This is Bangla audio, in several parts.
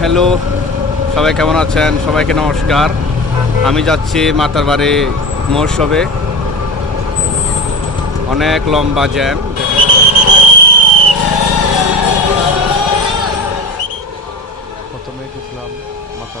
হ্যালো, সবাই কেমন আছেন? সবাইকে নমস্কার। আমি যাচ্ছি মাতার বাড়ি মহোৎসবে। অনেক লম্বা জ্যাম। প্রথমে গেছিলাম মাথা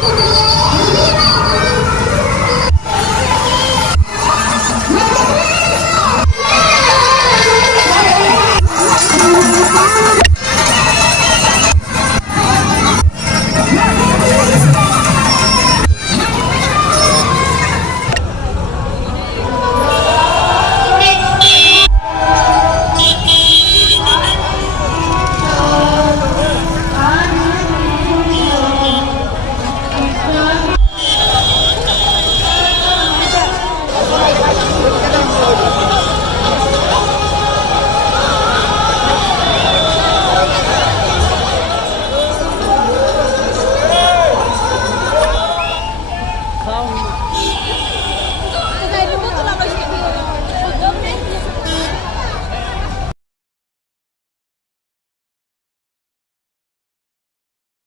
Oh,